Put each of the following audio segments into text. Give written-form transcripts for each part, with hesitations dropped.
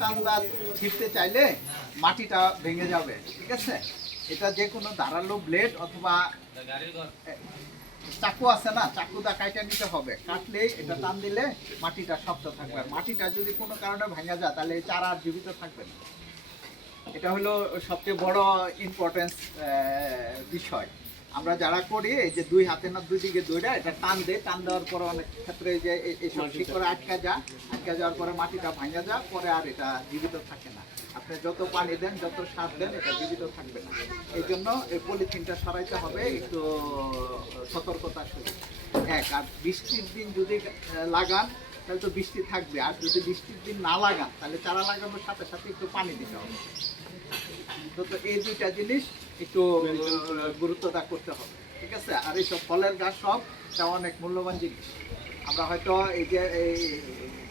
টান্দা ছিঁড়তে চাইলে মাটিটা ভেঙে যাবে, ঠিক আছে? এটা যে কোনো ধারালো ব্লেড অথবা চাকু আছে না, চাকু দা কাইটা নিতে হবে। কাটলেই এটা টান দিলে মাটিটা শক্ত থাকবে। আর মাটিটা যদি কোনো কারণে ভেঙে যায় তাহলে এই চারা আর জীবিত থাকবে না। এটা হলো সবচেয়ে বড় ইম্পর্টেন্স বিষয়। আমরা যারা করি এই যে দুই হাতে না দুই দিকে দইটা এটা টান দেয়, টান দেওয়ার পরে অনেক ক্ষেত্রে যে এইসব শিকড়ে আটকা যাওয়ার পরে মাটিটা ভাঙা যায়, পরে আর এটা জীবিত থাকে না। আপনি যত পানি দেন, যত সার দেন, এটা জীবিত থাকবে না। এই জন্য এই পলিথিনটা সরাইতে হবে একটু সতর্কতার সহিত। এক, আর বৃষ্টির দিন যদি লাগান তাহলে তো বৃষ্টি থাকবে, আর যদি বৃষ্টির দিন না লাগান তাহলে চারা লাগানোর সাথে সাথে একটু পানি দিতে হবে। তো এই দুইটা জিনিস একটু গুরুত্বটা করতে হবে, ঠিক আছে? আর এইসব ফলের গাছ সবটা অনেক মূল্যবান জিনিস। আমরা হয়তো এই যে এই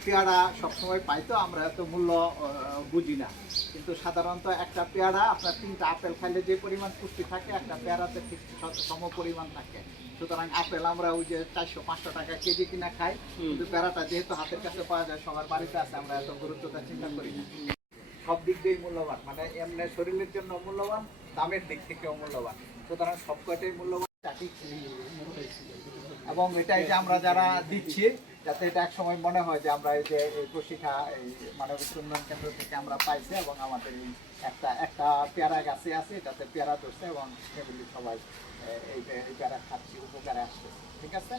পেয়ারা সবসময় পাই, তো আমরা এত মূল্য বুঝি না, কিন্তু সাধারণত একটা পেয়ারা আপনার 3টা আপেল খাইলে যে পরিমাণ পুষ্টি থাকে একটা পেয়ারাতে ঠিক সম পরিমাণ থাকে। সুতরাং আপেল আমরা ওই যে 400-500 টাকা কেজি কিনা খাই, কিন্তু পেয়ারাটা যেহেতু হাতের কাছে পাওয়া যায়, সবার বাড়িতে আছে, আমরা এত গুরুত্বটা চিন্তা করি না। সব দিক দিয়েই মূল্যবান, মানে এমনি শরীরের জন্য মূল্যবান, দামের দিক থেকেও মূল্যবান। সুতরাং সব কয়টাই মূল্যবান। এবং এটাই যে আমরা যারা দিচ্ছি, যাতে এটা এক সময় মনে হয় যে আমরা এই যে এই প্রশিক্ষা এই মানবিক উন্নয়ন কেন্দ্র থেকে আমরা পাইছি, এবং আমাদের এই একটা পেয়ারা গাছে আছে, এটাতে পেয়ারা ধরছে এবং ফ্যামিলি সবাই এই পেয়ারা খাচ্ছি, উপকারে আসছে, ঠিক আছে?